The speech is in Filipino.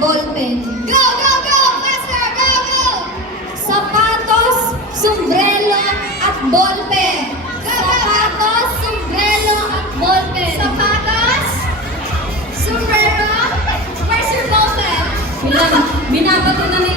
ballpen. Go, go, go! Faster! Go, go! Sapatos, sombrero, at ballpen. Sapatos, sombrero, at ballpen. Sapatos, sombrero, where's your ballpen? Binabato na ni